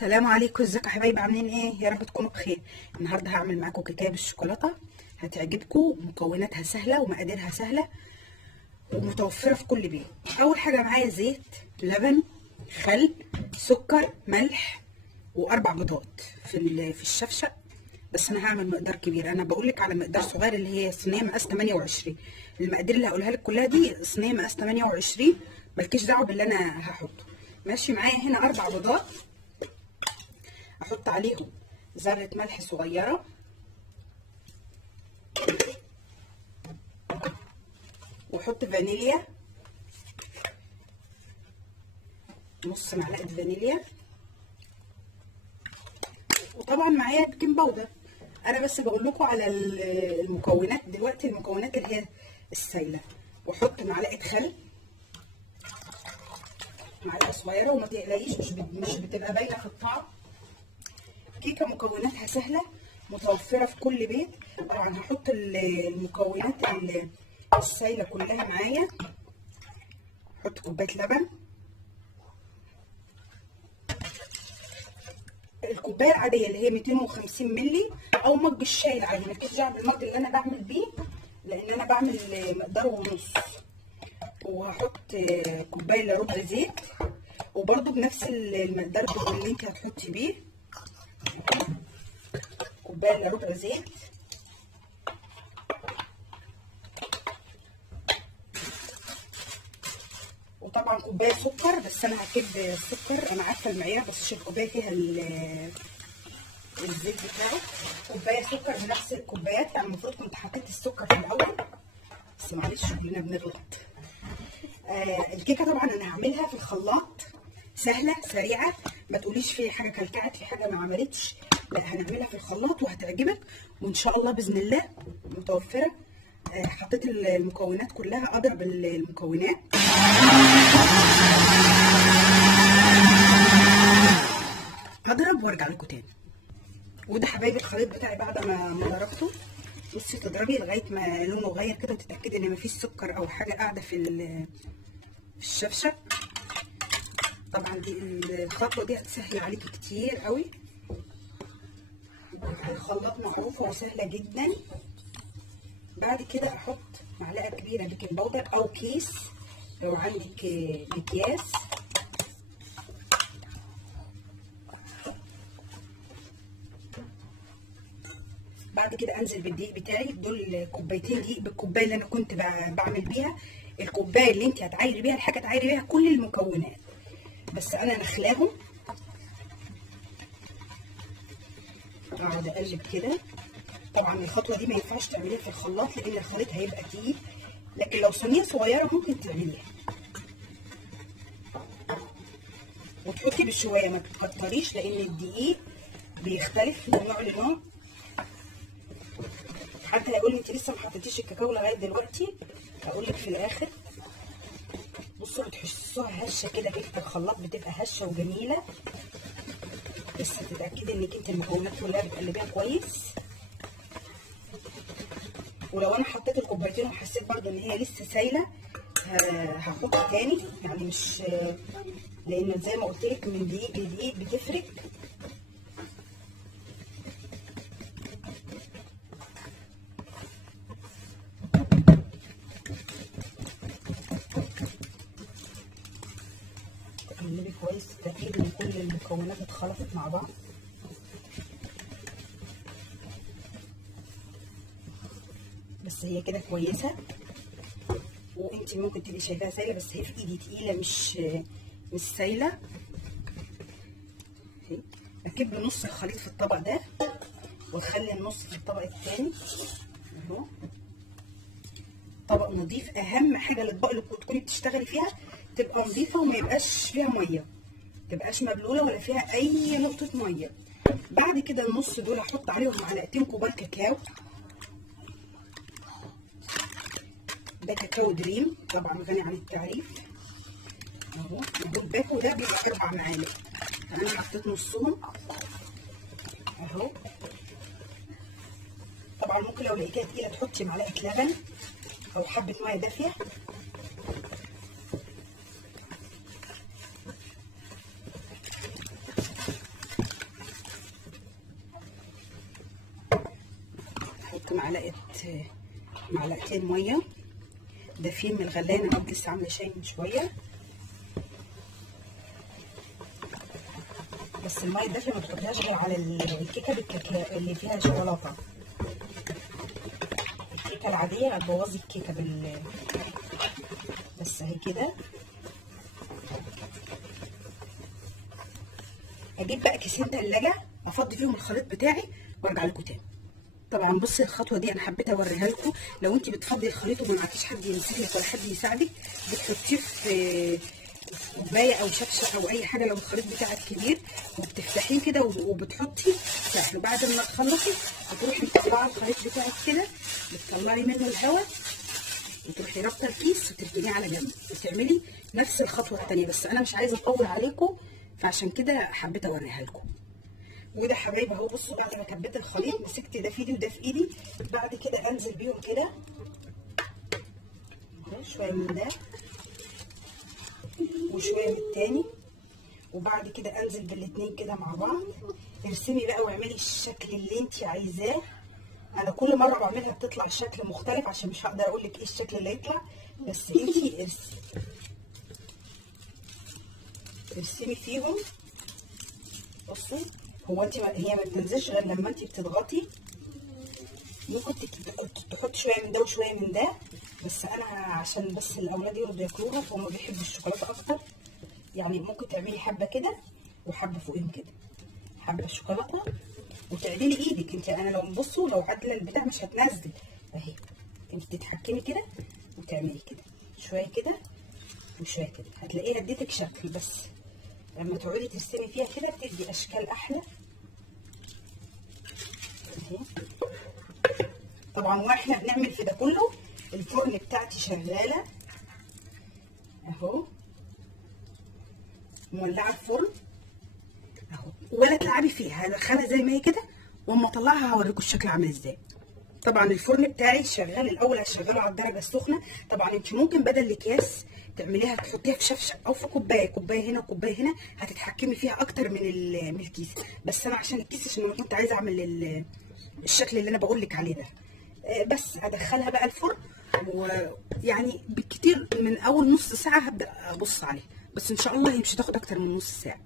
السلام عليكم، ازيكم يا حبايبي؟ عاملين ايه؟ يا رب تكونوا بخير. النهارده هعمل معاكم كيكه بالشوكولاته هتعجبكم. مكوناتها سهله ومقاديرها سهله ومتوفره في كل بيت. اول حاجه معايا زيت، لبن، خل، سكر، ملح، واربع بيضات في الشفشق. بس انا هعمل مقدار كبير، انا بقول لك على مقدار صغير اللي هي صينيه مقاس 28. المقادير اللي هقولها لك كلها دي صينيه مقاس 28، مالكيش دعوه باللي انا هحطه. ماشي؟ معايا هنا اربع بيضات، احط عليهم ذره ملح صغيره، واحط فانيليا، نص معلقه فانيليا، وطبعا معايا بيكنج باودر. انا بس بقول لكم على المكونات دلوقتي، المكونات اللي هي السايله. واحط معلقه خل، معلقه صغيره، وما تقلقيش مش بتبقى باينه في الطعم. كيكه مكوناتها سهله متوفره في كل بيت. طبعا هحط المكونات السايله كلها معايا. احط كوبايه لبن، الكوبايه العاديه اللي هي 250 مللي، او مج الشاي العادي، مالكيش دعوه بالمج اللي انا بعمل بيه لان انا بعمل مقدار ونص. وهحط كوبايه الا ربع زيت، وبرده بنفس المقدار اللي انت هتحطي بيه، كوبايه الا ربع زيت. وطبعا كوبايه سكر، بس انا هكب السكر، انا عارفه المعيار بس عشان الكوبايه فيها الزيت بتاعه. كوبايه سكر بنفس الكوبايات، يعني المفروض كنت حطيت السكر في الاول بس معلش كلنا بنغلط. الكيكه طبعا انا هعملها في الخلاط، سهله سريعه، ما تقوليش في حاجه كلكعت، في حاجه ما عملتش، لا هنعملها في الخلاط وهتعجبك وان شاء الله باذن الله متوفره. حطيت المكونات كلها، اضرب المكونات. هضرب وارجع لكم تاني. وده حبايبي الخليط بتاعي بعد ما ضربته. بصي تضربي لغايه ما لونه يغير كده، وتتاكدي ان مفيش سكر او حاجه قاعده في الشفشق. طبعا دي الخطوه دي هتسهل عليكي كتير قوي. الخلاط معروفه وسهله جدا. بعد كده احط معلقه كبيره بيكنج باودر او كيس لو عندك اكياس. بعد كده انزل بالدقيق بتاعي. دول كوبايتين دقيق بالكوبايه اللي انا كنت بعمل بيها. الكوبايه اللي انت هتعايري بيها الحاجه تعايري بيها كل المكونات، بس انا نخلاهم. اقعد اقلب كده. طبعا الخطوه دي ما ينفعش تعمليها في الخلاط لان الخليط هيبقى تقيل، لكن لو صينيه صغيره ممكن تعمليها. وتحطي بالشويه، ما تكتريش لان الدقيق بيختلف من نوع لنوع. حتى هيقول لي انت لسه ما حطيتيش الكاكاو لغايه دلوقتي، هقول لك في الاخر. بصوا بتحسوها هشه كده، كيكه الخلاط بتبقى هشه وجميله، بس تتاكدي انك انت المكونات كلها بتقلبيها كويس. ولو انا حطيت الكوبايتين وحسيت برده ان هي لسه سايله هحط تاني، يعني مش لان زي ما قلت لك من دقيق لدقيق بتفرق. تقلبي كويس، تتاكدي ان كل المكونات اتخلطت مع بعض. بس هي كده كويسه، وانت ممكن تبقي شايفاها سايله بس هي في ايدي تقيله، مش سايله. اكب نص الخليط في الطبق ده واخلي النص في الطبق التاني اهو. طبق نظيف، اهم حاجه الاطباق اللي تكوني بتشتغلي فيها تبقى نظيفه وما يبقاش فيها ميه، ما تبقاش مبلوله ولا فيها اي نقطه ميه. بعد كده النص دول احط عليهم معلقتين كبار كاكاو. ده كاكاو دريم طبعا غني عن التعريف اهو. الباكو ده بيبقى 4 معالق، انا حطيت نصهم اهو. طبعا ممكن لو لقيتيها تقيله تحطي معلقه لبن او حبه ميه دافيه. معلقتين ميه دافيين من الغلايه. انا كنت لسه عامله شاي من شويه، بس الميه الدافيه ما تحطهاش غير على الكيكه اللي فيها شوكولاته. الكيكه العاديه هتبوظي الكيكه بس اهي كده. اجيب بقى كيسين تلاجة افضي فيهم الخليط بتاعي وارجع لكم تاني. طبعا بصي الخطوه دي انا حبيت اوريها لكم. لو انت بتفضي الخليط وما معكيش حد يمسك لك ولا حد يساعدك، بتحطيه في كوبايه او شفشه او اي حاجه لو الخليط بتاعك كبير، وبتفتحيه كده وبتحطي سهل. وبعد ما تخلصي هتروحي مطلعه الخليط بتاعك كده، بتطلعي منه الهواء وتروحي رابطه الكيس وتركنيه على جنب، وتعملي نفس الخطوه الثانيه. بس انا مش عايزه اطول عليكم، فعشان كده حبيت اوريها لكم. وده حبايبي اهو. بصوا بعد ما كبيت الخليط مسكت ده في ايدي وده في ايدي، بعد كده انزل بيهم كده شويه من ده وشويه من التاني، وبعد كده انزل بالاتنين كده مع بعض. ارسمي بقى واعملي الشكل اللي انت عايزاه. انا كل مره بعملها بتطلع الشكل مختلف، عشان مش هقدر اقول لك ايه الشكل اللي هيطلع، بس انت ارسمي فيهم. بصوا هو هي ما بتنزلش غير لما انت بتضغطي. ممكن تحطي شويه من ده وشويه من ده، بس انا عشان بس الاولاد يرضوا ياكلوها فهم بيحبوا الشوكولاته اكتر. يعني ممكن تعملي حبه كده وحبه فوقهم كده، حبه شوكولاته وتعدلي ايدك انت. انا لو بصوا لو عدله البتاع مش هتنزل اهي. انت تتحكمي كده وتعملي كده شويه كده وشويه كده، هتلاقيها اديتك شكل. بس لما تقعدي ترسمي فيها كده بتدي اشكال احلى اهي. طبعا واحنا بنعمل في ده كله الفرن بتاعتي شغاله اهو، مولعه الفرن اهو، ولا تلعبي فيها، هدخلها زي ما هي كده، واما اطلعها هوريكم الشكل عامل ازاي. طبعا الفرن بتاعي شغال. الاول هشغله على الدرجه السخنه. طبعا انت ممكن بدل الاكياس تعمليها تحطيها في شفشه او في كوبايه هنا وكوبايه هنا، هتتحكمي فيها اكتر من الكيس. بس انا عشان الكيس، عشان انا كنت عايزه اعمل الشكل اللي انا بقول لك عليه ده. بس هدخلها بقى الفرن، ويعني بالكتير من اول نص ساعه هبدا ابص عليها، بس ان شاء الله هي مش هتاخد اكتر من نص ساعه.